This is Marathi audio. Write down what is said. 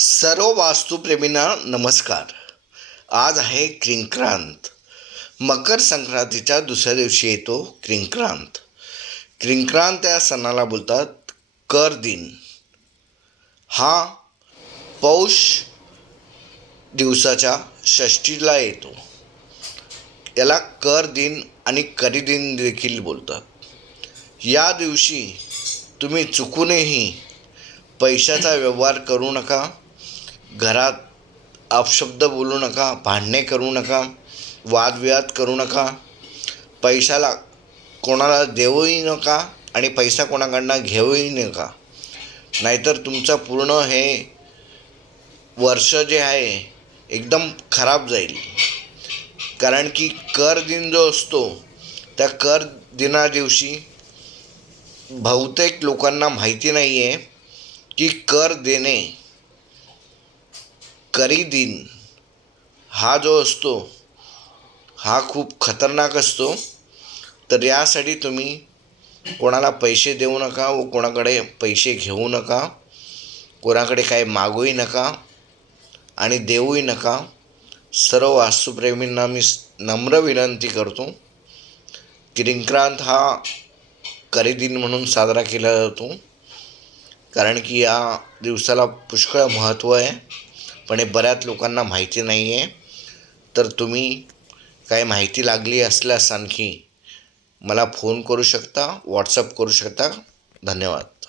सर्व वास्तुप्रेमींना नमस्कार. आज आहे क्रिंक्रांत. मकर संक्रांतीच्या दुसऱ्या दिवशी येतो क्रिंक्रांत. क्रिंक्रांत या सणाला बोलतात कर दिन. हा पौष दिवसाच्या षष्टीला येतो. याला कर दिन आणि करी दिन देखील बोलतात. या दिवशी तुम्ही चुकूनही पैशाचा व्यवहार करू नका. घरात अपशब्द बोलू नका भांडणे करू नका वादविवाद करू नका पैशाला कोणाला देऊही नका आणि पैसा कोणाकडनं घेऊही नका. नाहीतर तुमचं पूर्ण हे वर्ष जे आहे एकदम खराब जाईल. कारण की कर दिन जो असतो त्या कर दिना दिवशी बहुतेक लोकांना माहिती नाही आहे की कर देणे करी दिन हा जो असतो हा खूप खतरनाक असतो. तर यासाठी तुम्ही कोणाला पैसे देऊ नका व कोणाकडे पैसे घेऊ नका कोणाकडे काही मागूही नका आणि देऊही नका. सर्व वास्तुप्रेमींना मी नम्र विनंती करतो की रिंक्रांत हा करीदिन म्हणून साजरा केला जातो. कारण की या दिवसाला पुष्कळ महत्त्व आहे. पण हे बऱ्याच लोकांना माहिती नाही आहे तर तुम्ही काही माहिती लागली असल्यास आणखी मला फोन करू शकता व्हॉट्सअप करू शकता. धन्यवाद.